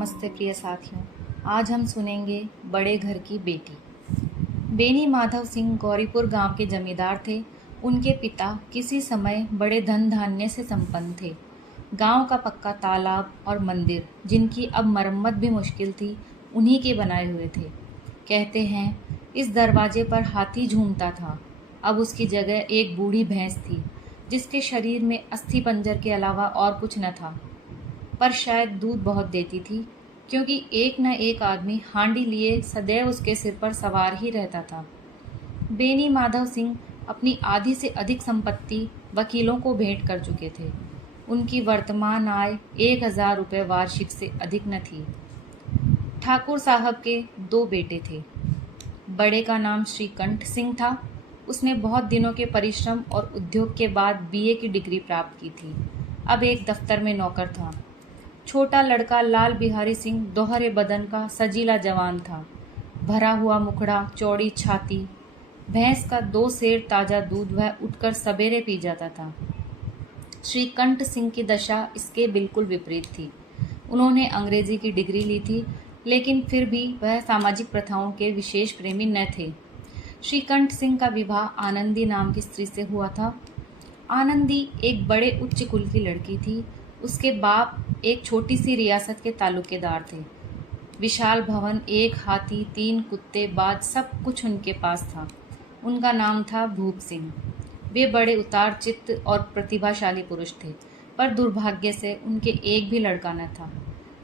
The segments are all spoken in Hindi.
नमस्ते प्रिय साथियों। आज हम सुनेंगे बड़े घर की बेटी। बेनी माधव सिंह गौरीपुर गांव के जमींदार थे। उनके पिता किसी समय बड़े धन धान्य से संपन्न थे। गांव का पक्का तालाब और मंदिर, जिनकी अब मरम्मत भी मुश्किल थी, उन्हीं के बनाए हुए थे। कहते हैं इस दरवाजे पर हाथी झूमता था। अब उसकी जगह एक बूढ़ी भैंस थी, जिसके शरीर में अस्थि पंजर के अलावा और कुछ न था, पर शायद दूध बहुत देती थी, क्योंकि एक न एक आदमी हांडी लिए सदैव उसके सिर पर सवार ही रहता था। बेनी माधव सिंह अपनी आधी से अधिक संपत्ति वकीलों को भेंट कर चुके थे। उनकी वर्तमान आय 1,000 रुपये वार्षिक से अधिक न थी। ठाकुर साहब के 2 बेटे थे। बड़े का नाम श्रीकंठ सिंह था। उसने बहुत दिनों के परिश्रम और उद्योग के बाद बीए की डिग्री प्राप्त की थी। अब एक दफ्तर में नौकर था। छोटा लड़का लाल बिहारी सिंह दोहरे बदन का सजीला जवान था। भरा हुआ मुखड़ा, चौड़ी छाती, भैंस का 2 सेर ताजा दूध वह उठकर सवेरे पी जाता था। श्रीकंठ सिंह की दशा इसके बिल्कुल विपरीत थी। उन्होंने अंग्रेजी की डिग्री ली थी, लेकिन फिर भी वह सामाजिक प्रथाओं के विशेष प्रेमी न थे। श्रीकंठ सिंह का विवाह आनंदी नाम की स्त्री से हुआ था। आनंदी एक बड़े उच्च कुल की लड़की थी। उसके बाप एक छोटी सी रियासत के तालुकेदार थे। विशाल भवन, 1 हाथी, 3 कुत्ते, बाज, सब कुछ उनके पास था। उनका नाम था भूप सिंह। वे बड़े उतार चित्त और प्रतिभाशाली पुरुष थे, पर दुर्भाग्य से उनके एक भी लड़का न था।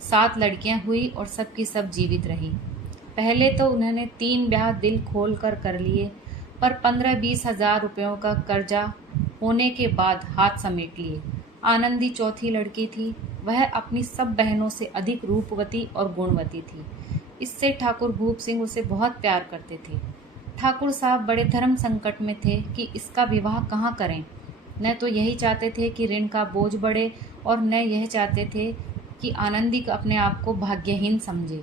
7 लड़कियां हुई और सब की सब जीवित रही। पहले तो उन्होंने 3 ब्याह दिल खोल कर लिए, पर 15-20 हजार रुपयों का कर्जा होने के बाद हाथ समेट लिए। आनंदी चौथी लड़की थी। वह अपनी सब बहनों से अधिक रूपवती और गुणवती थी। इससे ठाकुर भूप सिंह उसे बहुत प्यार करते थे। ठाकुर साहब बड़े धर्म संकट में थे कि इसका विवाह कहाँ करें। न तो यही चाहते थे कि ऋण का बोझ बढ़े, और न यह चाहते थे कि आनंदी अपने आप को भाग्यहीन समझे।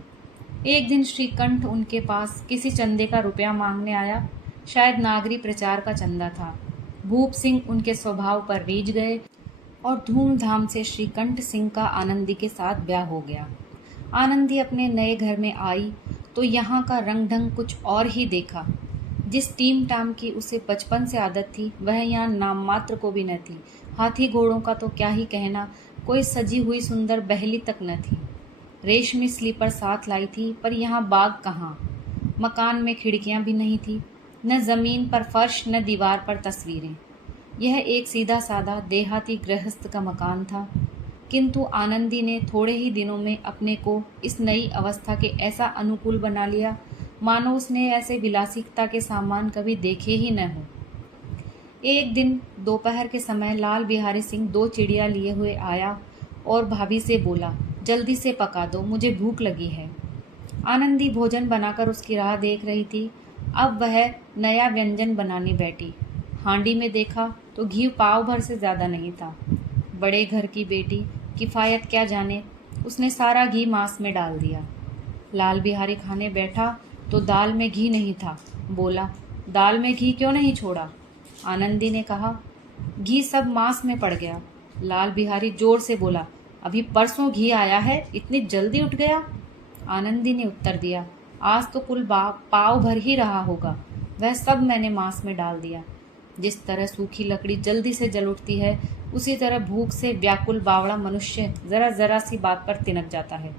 एक दिन श्रीकंठ उनके पास किसी चंदे का रुपया मांगने आया। शायद नागरी प्रचार का चंदा था। भूप सिंह उनके स्वभाव पर रीझ गए और धूमधाम से श्रीकंठ सिंह का आनंदी के साथ ब्याह हो गया। आनंदी अपने नए घर में आई तो यहाँ का रंग ढंग कुछ और ही देखा। जिस टीम टाम की उसे बचपन से आदत थी, वह यहाँ नाम मात्र को भी न थी। हाथी घोड़ों का तो क्या ही कहना, कोई सजी हुई सुंदर बहली तक न थी। रेशमी स्लीपर साथ लाई थी, पर यहाँ बाग कहाँ। मकान में खिड़कियाँ भी नहीं थी, न जमीन पर फर्श, न दीवार पर तस्वीरें। यह एक सीधा साधा देहाती गृहस्थ का मकान था, किंतु आनंदी ने थोड़े ही दिनों में अपने को इस नई अवस्था के ऐसा अनुकूल बना लिया, मानो उसने ऐसे विलासिकता के सामान कभी देखे ही न हो। एक दिन दोपहर के समय लाल बिहारी सिंह 2 चिड़िया लिए हुए आया और भाभी से बोला, जल्दी से पका दो, मुझे भूख लगी है। आनंदी भोजन बनाकर उसकी राह देख रही थी। अब वह नया व्यंजन बनाने बैठी। हांडी में देखा तो घी पाव भर से ज़्यादा नहीं था। बड़े घर की बेटी किफ़ायत क्या जाने, उसने सारा घी मांस में डाल दिया। लाल बिहारी खाने बैठा तो दाल में घी नहीं था। बोला, दाल में घी क्यों नहीं छोड़ा? आनंदी ने कहा, घी सब मांस में पड़ गया। लाल बिहारी जोर से बोला, अभी परसों घी आया है, इतनी जल्दी उठ गया? आनंदी ने उत्तर दिया, आज तो कुल पाव भर ही रहा होगा, वह सब मैंने मांस में डाल दिया। जिस तरह सूखी लकड़ी जल्दी से जल उठती है, उसी तरह भूख से व्याकुल बावड़ा मनुष्य जरा जरा सी बात पर तिनक जाता है।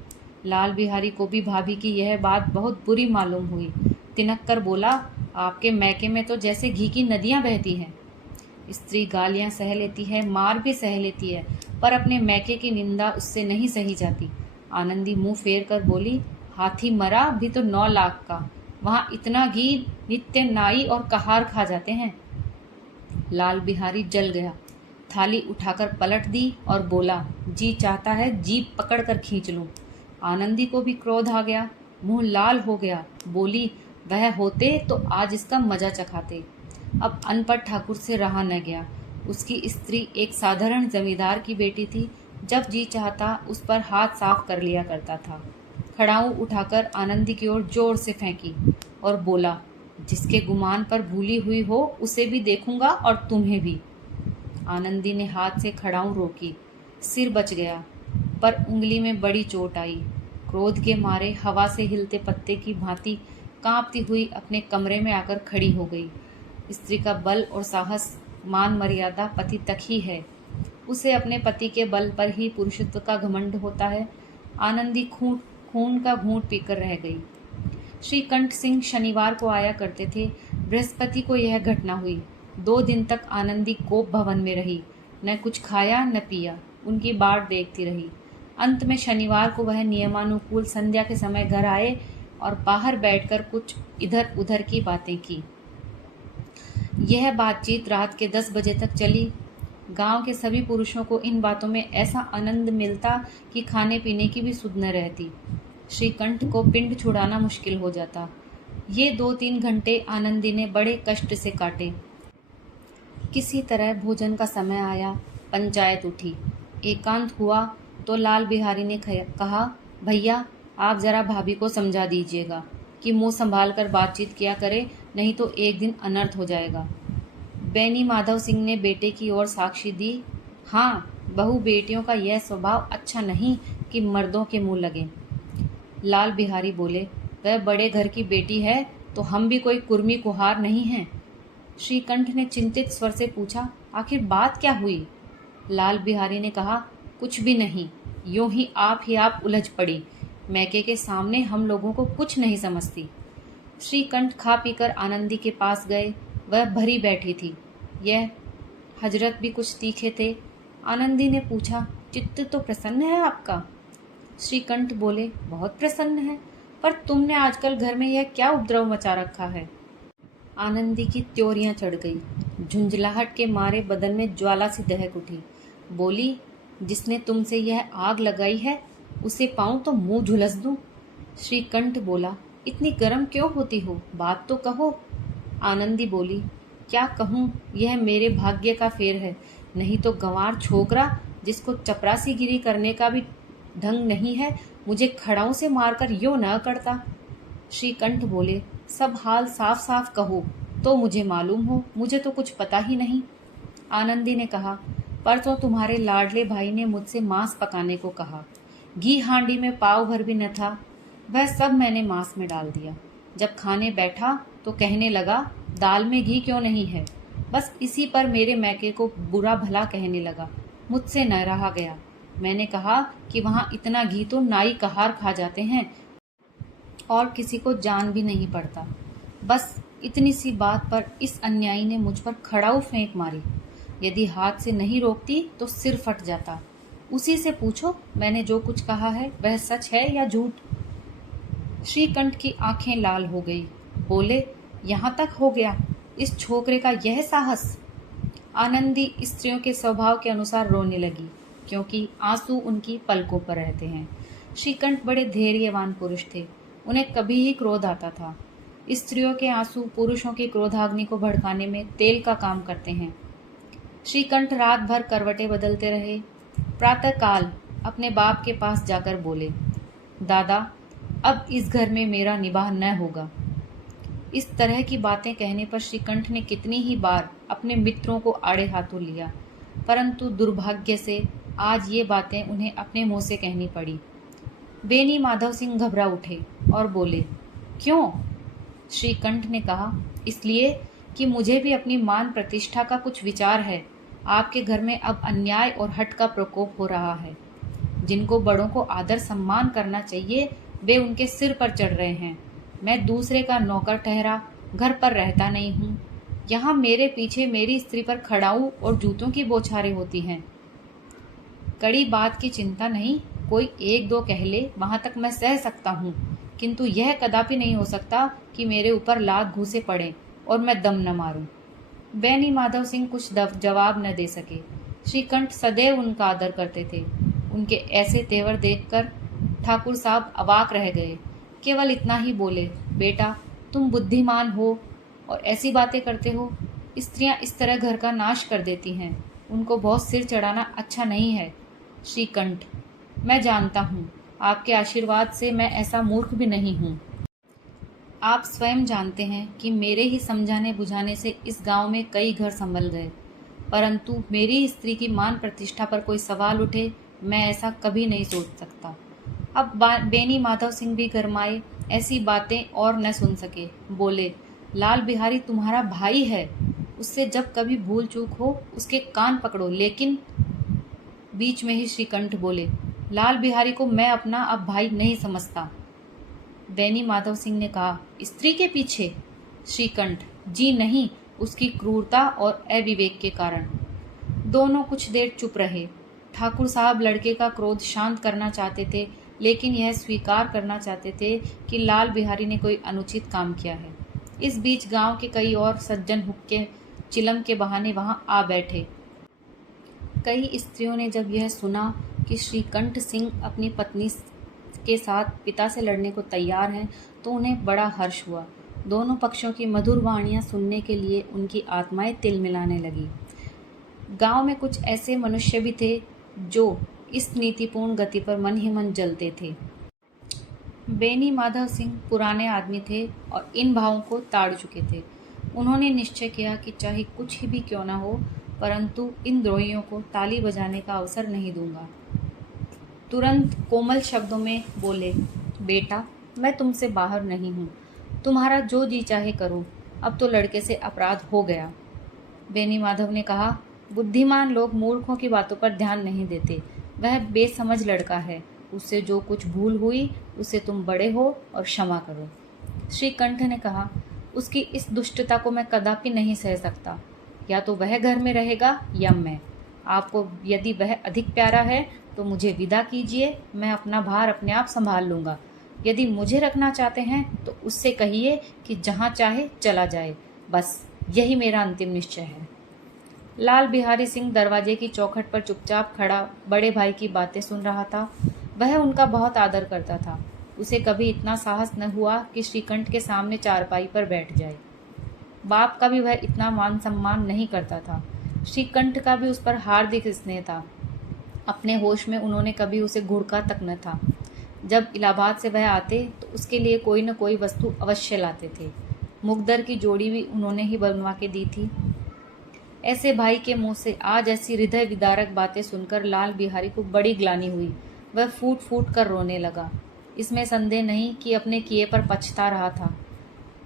लाल बिहारी को भी भाभी की यह बात बहुत बुरी मालूम हुई। तिनक कर बोला, आपके मैके में तो जैसे घी की नदियां बहती हैं। स्त्री गालियां सह लेती है, मार भी सह लेती है, पर अपने मैके की निंदा उससे नहीं सही जाती। आनंदी मुंह फेर कर बोली, हाथी मरा भी तो 9 लाख का, वहां इतना घी नित्य नाई और कहार खा जाते हैं। लाल बिहारी जल गया। थाली उठाकर पलट दी और बोला, जी चाहता है जीभ पकड़कर खींच लूं। आनंदी को भी क्रोध आ गया, मुंह लाल हो गया। बोली, वह होते तो आज इसका मजा चखाते। अब अनपढ़ ठाकुर से रहा न गया। उसकी स्त्री एक साधारण जमींदार की बेटी थी। जब जी चाहता उस पर हाथ साफ कर लिया करता था। खड़ाऊ उठाकर आनंदी की ओर जोर से फेंकी और बोला, जिसके गुमान पर भूली हुई हो उसे भी देखूंगा और तुम्हें भी। आनंदी ने हाथ से खड़ाऊ रोकी। सिर बच गया, पर उंगली में बड़ी चोट आई। क्रोध के मारे हवा से हिलते पत्ते की भांति कांपती हुई अपने कमरे में आकर खड़ी हो गई। स्त्री का बल और साहस, मान मर्यादा पति तक ही है। उसे अपने पति के बल पर ही पुरुषत्व का घमंड होता है। आनंदी खून का घूंट पीकर रह गई। श्री कंठ सिंह शनिवार को आया करते थे। बृहस्पति को यह घटना हुई। 2 दिन तक आनंदी कोप भवन में रही, न कुछ खाया न पिया, उनकी बाट देखती रही। अंत में शनिवार को वह नियमानुकूल संध्या के समय घर आए और बाहर बैठकर कुछ इधर उधर की बातें की। यह बातचीत रात के 10 बजे तक चली। गांव के सभी पुरुषों को इन बातों में ऐसा आनंद मिलता कि खाने पीने की भी सुध न रहती। श्रीकंठ को पिंड छुड़ाना मुश्किल हो जाता। ये 2-3 घंटे आनंदी ने बड़े कष्ट से काटे। किसी तरह भोजन का समय आया, पंचायत उठी। एकांत हुआ तो लाल बिहारी ने कहा, भैया आप जरा भाभी को समझा दीजिएगा कि मुंह संभाल कर बातचीत किया करे, नहीं तो एक दिन अनर्थ हो जाएगा। बेनी माधव सिंह ने बेटे की ओर साक्षी दी। हाँ, बहू बेटियों का यह स्वभाव अच्छा नहीं कि मर्दों के मुंह लगे। लाल बिहारी बोले, वह बड़े घर की बेटी है तो हम भी कोई कुर्मी कुहार नहीं हैं। श्रीकंठ ने चिंतित स्वर से पूछा, आखिर बात क्या हुई? लाल बिहारी ने कहा, कुछ भी नहीं, यूं ही आप उलझ पड़ी। मैके के सामने हम लोगों को कुछ नहीं समझती। श्रीकंठ खा पीकर आनंदी के पास गए। वह भरी बैठी थी। यह हजरत भी कुछ तीखे थे। आनंदी ने पूछा, चित्त तो प्रसन्न है आपका? श्रीकंठ बोले, बहुत प्रसन्न है, पर तुमने आजकल घर में यह क्या उपद्रव मचा रखा है? आनंदी की त्योरियां चढ़ गई। झुंझलाहट के मारे बदन में ज्वाला सी दहक उठी। बोली, जिसने तुमसे यह आग लगाई है उसे पाऊं तो मुंह झुलस दूं। श्रीकंठ बोला, इतनी गर्म क्यों होती हो, बात तो कहो। आनंदी बोली, क्या कहूँ, यह मेरे भाग्य का फेर है, नहीं तो गंवार छोकरा जिसको चपरासीगिरी करने का भी ढंग नहीं है, मुझे खड़ाऊ से मारकर यूं न करता। श्रीकंठ बोले, सब हाल साफ साफ कहो तो मुझे मालूम हो, मुझे तो कुछ पता ही नहीं। आनंदी ने कहा, परसों तुम्हारे लाडले भाई ने मुझसे मांस पकाने को कहा। घी हांडी में पाव भर भी न था, वह सब मैंने मांस में डाल दिया। जब खाने बैठा तो कहने लगा, दाल में घी क्यों नहीं है। बस इसी पर मेरे मैके को बुरा भला कहने लगा। मुझसे न रहा गया। मैंने कहा कि वहाँ इतना घी तो नाई कहार खा जाते हैं और किसी को जान भी नहीं पड़ता। बस इतनी सी बात पर इस अन्यायी ने मुझ पर खड़ाऊ फेंक मारी। यदि हाथ से नहीं रोकती तो सिर फट जाता। उसी से पूछो मैंने जो कुछ कहा है वह सच है या झूठ। श्रीकंठ की आंखें लाल हो गई। बोले, यहाँ तक हो गया, इस छोकरे का यह साहस। आनंदी स्त्रियों के स्वभाव के अनुसार रोने लगी, क्योंकि आंसू उनकी पलकों पर रहते हैं। श्रीकंठ बड़े धैर्यवान पुरुष थे, उन्हें कभी ही क्रोध आता था। स्त्रियों के आंसू पुरुषों की क्रोधाग्नि को भड़काने में तेल का काम करते हैं। श्रीकंठ रात भर करवटें बदलते रहे। प्रातःकाल अपने बाप के पास जाकर बोले, दादा अब इस घर में मेरा निवाह न होगा। इस तरह की बातें कहने पर श्रीकंठ ने कितनी ही बार अपने मित्रों को आड़े हाथों लिया, परंतु दुर्भाग्य से आज ये बातें उन्हें अपने मुंह से कहनी पड़ी। बेनी माधव सिंह घबरा उठे और बोले, क्यों? श्रीकंठ ने कहा, इसलिए कि मुझे भी अपनी मान प्रतिष्ठा का कुछ विचार है। आपके घर में अब अन्याय और हठ का प्रकोप हो रहा है। जिनको बड़ों को आदर सम्मान करना चाहिए वे उनके सिर पर चढ़ रहे हैं। मैं दूसरे का नौकर ठहरा घर पर रहता नहीं हूँ। यहाँ मेरे पीछे मेरी स्त्री पर खड़ाऊ और जूतों की बौछारें होती हैं। कड़ी बात की चिंता नहीं, कोई 1-2 कह ले वहाँ तक मैं सह सकता हूँ, किंतु यह कदापि नहीं हो सकता कि मेरे ऊपर लात घूंसे पड़े और मैं दम न मारूं। बेनी माधव सिंह कुछ जवाब न दे सके। श्रीकंठ सदैव उनका आदर करते थे। उनके ऐसे तेवर देखकर ठाकुर साहब अवाक रह गए। केवल इतना ही बोले, बेटा तुम बुद्धिमान हो और ऐसी बातें करते हो। स्त्रियां इस तरह घर का नाश कर देती हैं, उनको बहुत सिर चढ़ाना अच्छा नहीं है। श्रीकंठ, मैं जानता हूँ आपके आशीर्वाद से मैं ऐसा मूर्ख भी नहीं हूँ। आप स्वयं जानते हैं कि मेरे ही समझाने बुझाने से इस गांव में कई घर संभल गए, परंतु मेरी स्त्री की मान प्रतिष्ठा पर कोई सवाल उठे, मैं ऐसा कभी नहीं सोच सकता। अब बेनी माधव सिंह भी गरमाए, ऐसी बातें और न सुन सके। बोले, लाल बिहारी तुम्हारा भाई है, उससे जब कभी भूल चूक हो उसके कान पकड़ो। लेकिन बीच में ही श्रीकंठ बोले, लाल बिहारी को मैं अपना अब भाई नहीं समझता। बेनी माधव सिंह ने कहा, स्त्री के पीछे? श्रीकंठ, जी नहीं, उसकी क्रूरता और अविवेक के कारण। दोनों कुछ देर चुप रहे। ठाकुर साहब लड़के का क्रोध शांत करना चाहते थे, लेकिन यह स्वीकार करना चाहते थे कि लाल बिहारी ने कोई अनुचित काम किया है। इस बीच गांव के कई और सज्जन हुक्के चिलम के बहाने वहां आ बैठे। कई स्त्रियों ने जब यह सुना कि श्रीकंठ सिंह अपनी पत्नी के साथ पिता से लड़ने को तैयार हैं, तो उन्हें बड़ा हर्ष हुआ। दोनों पक्षों की मधुर वाणियां सुनने के लिए उनकी आत्माएं तिल मिलाने लगी। गांव में कुछ ऐसे मनुष्य भी थे जो इस नीतिपूर्ण गति पर मन ही मन जलते थे। बेनी माधव सिंह पुराने आदमी थे और इन भावों को ताड़ चुके थे। उन्होंने निश्चय किया कि चाहे कुछ ही भी क्यों न हो, परंतु इन द्रोहियों को ताली बजाने का अवसर नहीं दूंगा। तुरंत कोमल शब्दों में बोले, बेटा, मैं तुमसे बाहर नहीं हूँ, तुम्हारा जो जी चाहे करो, अब तो लड़के से अपराध हो गया। बेनी माधव ने कहा, बुद्धिमान लोग मूर्खों की बातों पर ध्यान नहीं देते। वह बेसमझ लड़का है, उससे जो कुछ भूल हुई उसे तुम बड़े हो और क्षमा करो। श्रीकंठ ने कहा, उसकी इस दुष्टता को मैं कदापि नहीं सह सकता। या तो वह घर में रहेगा या मैं। आपको यदि वह अधिक प्यारा है तो मुझे विदा कीजिए, मैं अपना भार अपने आप संभाल लूँगा। यदि मुझे रखना चाहते हैं तो उससे कहिए कि जहाँ चाहे चला जाए। बस यही मेरा अंतिम निश्चय है। लाल बिहारी सिंह दरवाजे की चौखट पर चुपचाप खड़ा बड़े भाई की बातें सुन रहा था। वह उनका बहुत आदर करता था। उसे कभी इतना साहस न हुआ कि श्रीकंठ के सामने चारपाई पर बैठ जाए। बाप का भी वह इतना मान सम्मान नहीं करता था। श्रीकंठ का भी उस पर हार्दिक स्नेह था। अपने होश में उन्होंने कभी उसे घुड़का तक न था। जब इलाहाबाद से वह आते तो उसके लिए कोई न कोई वस्तु अवश्य लाते थे। मुकद्दर की जोड़ी भी उन्होंने ही बनवा के दी थी। ऐसे भाई के मुंह से आज ऐसी हृदय विदारक बातें सुनकर लाल बिहारी को बड़ी ग्लानि हुई। वह फूट फूट कर रोने लगा। इसमें संदेह नहीं कि अपने किए पर पछता रहा था।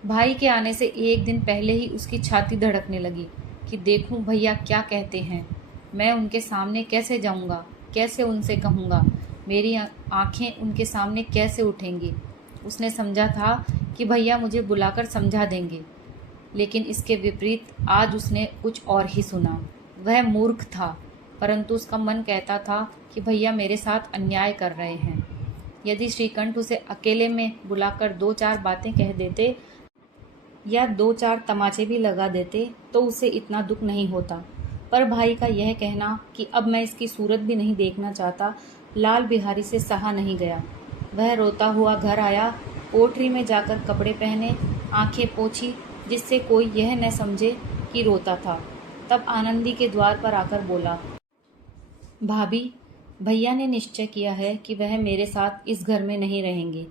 भाई के आने से एक दिन पहले ही उसकी छाती धड़कने लगी कि देखूं भैया क्या कहते हैं। मैं उनके सामने कैसे जाऊंगा, कैसे उनसे कहूंगा, मेरी आंखें उनके सामने कैसे उठेंगी। उसने समझा था कि भैया मुझे बुलाकर समझा देंगे, लेकिन इसके विपरीत आज उसने कुछ और ही सुना। वह मूर्ख था, परंतु उसका मन कहता था कि भैया मेरे साथ अन्याय कर रहे हैं। यदि श्रीकंठ उसे अकेले में बुलाकर दो चार बातें कह देते या दो चार तमाचे भी लगा देते तो उसे इतना दुख नहीं होता। पर भाई का यह कहना कि अब मैं इसकी सूरत भी नहीं देखना चाहता, लाल बिहारी से सहा नहीं गया। वह रोता हुआ घर आया, कोठरी में जाकर कपड़े पहने, आंखें पोंछी, जिससे कोई यह न समझे कि रोता था। तब आनंदी के द्वार पर आकर बोला, भाभी, भैया ने निश्चय किया है कि वह मेरे साथ इस घर में नहीं रहेंगे।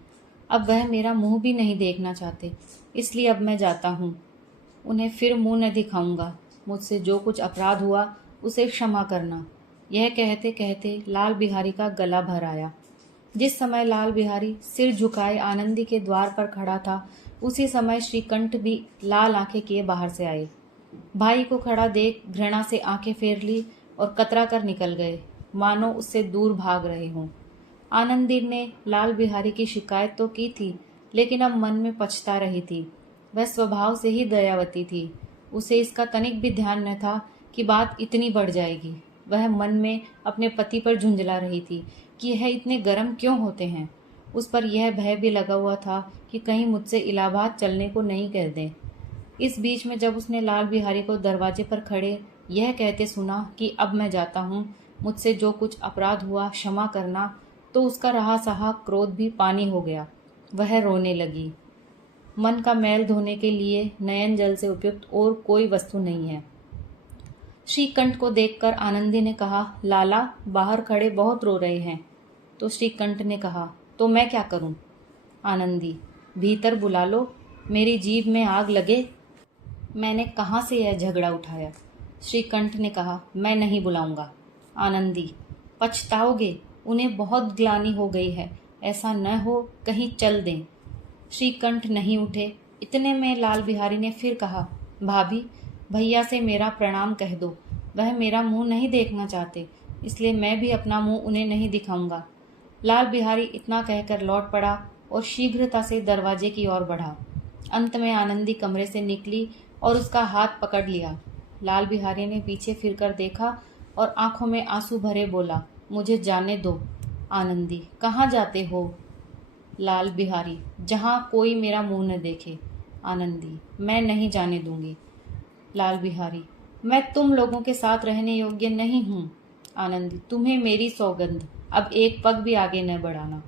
अब वह मेरा मुंह भी नहीं देखना चाहते, इसलिए अब मैं जाता हूँ। उन्हें फिर मुंह न दिखाऊंगा। मुझसे जो कुछ अपराध हुआ उसे क्षमा करना। यह कहते कहते लाल बिहारी का गला भर आया। जिस समय लाल बिहारी सिर झुकाए आनंदी के द्वार पर खड़ा था, उसी समय श्रीकंठ भी लाल आंखें किए बाहर से आए। भाई को खड़ा देख घृणा से आंखें फेर ली और कतरा कर निकल गए, मानो उससे दूर भाग रहे हों। आनंदी ने लाल बिहारी की शिकायत तो की थी, लेकिन अब मन में पछता रही थी। वह स्वभाव से ही दयावती थी। उसे इसका तनिक भी ध्यान न था कि बात इतनी बढ़ जाएगी। वह मन में अपने पति पर झुंझला रही थी कि यह इतने गर्म क्यों होते हैं। उस पर यह भय भी लगा हुआ था कि कहीं मुझसे इलाहाबाद चलने को नहीं कह दें। इस बीच में जब उसने लाल बिहारी को दरवाजे पर खड़े यह कहते सुना कि अब मैं जाता हूँ, मुझसे जो कुछ अपराध हुआ क्षमा करना, तो उसका रहा सहा क्रोध भी पानी हो गया। वह रोने लगी। मन का मैल धोने के लिए नयन जल से उपयुक्त और कोई वस्तु नहीं है। श्रीकंठ को देखकर आनंदी ने कहा, लाला बाहर खड़े बहुत रो रहे हैं। तो श्रीकंठ ने कहा, तो मैं क्या करूं? आनंदी, भीतर बुला लो, मेरी जीभ में आग लगे। मैंने कहाँ से यह झगड़ा उठाया? श्रीकंठ ने कहा, मैं नहीं बुलाऊंगा। आनंदी, पछताओगे, उन्हें बहुत ग्लानि हो गई है, ऐसा न हो कहीं चल दें। श्रीकंठ नहीं उठे। इतने में लाल बिहारी ने फिर कहा, भाभी, भैया से मेरा प्रणाम कह दो। वह मेरा मुंह नहीं देखना चाहते, इसलिए मैं भी अपना मुंह उन्हें नहीं दिखाऊंगा। लाल बिहारी इतना कहकर लौट पड़ा और शीघ्रता से दरवाजे की ओर बढ़ा। अंत में आनंदी कमरे से निकली और उसका हाथ पकड़ लिया। लाल बिहारी ने पीछे फिरकर देखा और आंखों में आंसू भरे बोला, मुझे जाने दो। आनंदी, कहाँ जाते हो? लाल बिहारी, जहाँ कोई मेरा मुंह न देखे। आनंदी, मैं नहीं जाने दूंगी। लाल बिहारी, मैं तुम लोगों के साथ रहने योग्य नहीं हूँ। आनंदी, तुम्हें मेरी सौगंध, अब एक पग भी आगे न बढ़ाना।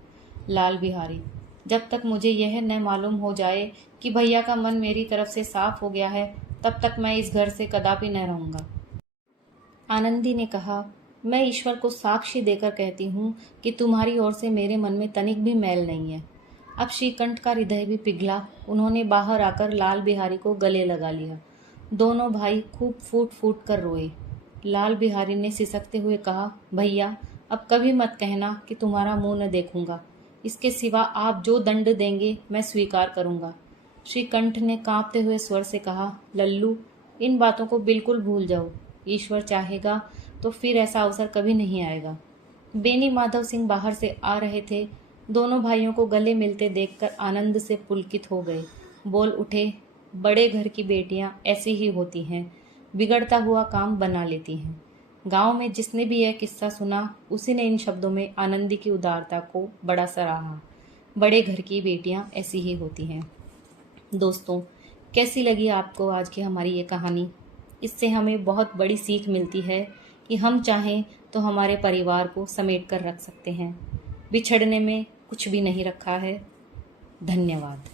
लाल बिहारी, जब तक मुझे यह न मालूम हो जाए कि भैया का मन मेरी तरफ से साफ हो गया है, तब तक मैं इस घर से कदापि न रहूंगा। आनंदी ने कहा, मैं ईश्वर को साक्षी देकर कहती हूँ कि तुम्हारी ओर से मेरे मन में तनिक भी मैल नहीं है। अब श्रीकंठ का हृदय भी पिघला। उन्होंने बाहर आकर लाल बिहारी को गले लगा लिया। दोनों भाई खूब फूट फूट कर रोए। लाल बिहारी ने सिसकते हुए कहा, भैया, अब कभी मत कहना कि तुम्हारा मुंह न देखूंगा। इसके सिवा आप जो दंड देंगे मैं स्वीकार करूंगा। श्रीकंठ ने कांपते हुए स्वर से कहा, लल्लू, इन बातों को बिल्कुल भूल जाओ। ईश्वर चाहेगा तो फिर ऐसा अवसर कभी नहीं आएगा। बेनी माधव सिंह बाहर से आ रहे थे। दोनों भाइयों को गले मिलते देखकर आनंद से पुलकित हो गए। बोल उठे, बड़े घर की बेटियां ऐसी ही होती हैं, बिगड़ता हुआ काम बना लेती हैं। गांव में जिसने भी यह किस्सा सुना, उसी ने इन शब्दों में आनंदी की उदारता को बड़ा सराहा। बड़े घर की बेटियां ऐसी ही होती हैं। दोस्तों, कैसी लगी आपको आज की हमारी ये कहानी? इससे हमें बहुत बड़ी सीख मिलती है कि हम चाहें तो हमारे परिवार को समेट कर रख सकते हैं। बिछड़ने में कुछ भी नहीं रखा है। धन्यवाद।